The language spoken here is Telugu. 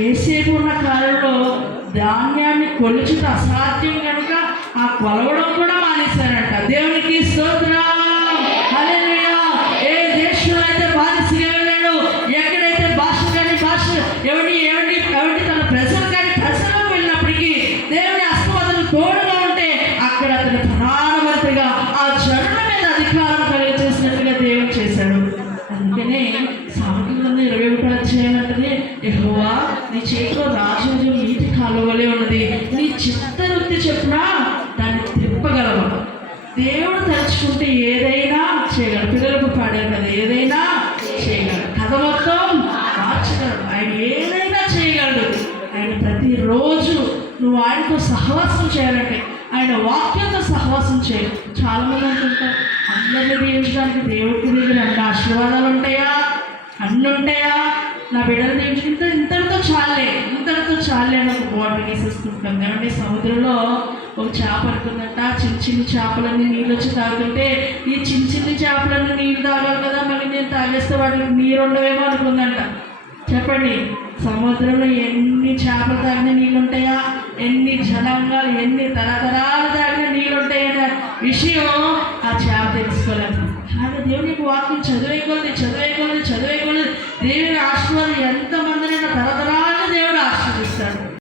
ఏసేపు ఉన్న కాలంలో ధాన్యాన్ని కొలుచుట అసాధ్యం కనుక ఆ కొలవడం కూడా మానేశారంట. దేవునికి స్తోత్రం, హల్లెలూయా. ఏ దేశంలో అయితే బానిసగా వెళ్ళాడు, ఎక్కడైతే భాష కానీ భాష ఎవరి తన ప్రజలు కానీ ప్రజలకు వెళ్ళినప్పటికీ దేవుని హస్తవాదనలు తోడుగా ఉంటే అక్కడ అతను ప్రధానమంత్రిగా ఆ జనుల మీద అధికారం కలిగజేసినట్టుగా దేవుడు చేశాడు. అందుకనే సామెతల 21వ అధ్యాయం అంటే, యెహోవా నీ చేతిలో రాజులు నీటి కాలువలే ఉన్నది, నీ చిత్తవృత్తి చెప్పున దాన్ని తిప్పగలవు. దేవుడు తలుచుకుంటే ఏదైనా చేయగలడు. పిల్లలకు పాడారు కదా, ఏదైనా చేయగలడు, కథ మొత్తం మార్చగలడు, ఆయన ఏదైనా చేయగలడు. ఆయన ప్రతిరోజు నువ్వు ఆయనతో సహవాసం చేయాలంటే ఆయన వాక్యంతో సహవాసం చేయాలి. చాలామంది అనుకుంటారు అందరినీ దీవించడానికి దేవుడికి దగ్గర అన్ని ఆశీర్వాదాలు ఉంటాయా, అన్నీ ఉంటాయా, నా బిడ్డలు దీవించుకుంటే ఇంతటితో చాలే అని ఒక బాటిల్ వేసేసుకుంటాం. కాబట్టి సముద్రంలో ఒక చేప పడుతుందంట. చిన్న చేపలన్నీ నీళ్ళు వచ్చి తాగుతుంటే ఈ చిన్న చేపలన్నీ నీళ్ళు తాగాలి కదా, మళ్ళీ నేను తాగేస్తే వాటికి నీరు ఉండవేమో అనుకుందంట. చెప్పండి, సముద్రంలో ఎన్ని చేపలు తాగిన నీళ్ళు ఉంటాయా, ఎన్ని జనాంగాలు ఎన్ని తరతరాలు తాగిన నీళ్ళు ఉంటాయనే విషయం ఆ చేప తెలుసుకోలేదు. కానీ దేవునికి వాక్యం చదివేయగలదు దేవుని ఆశీర్వాదం ఎంతమందిని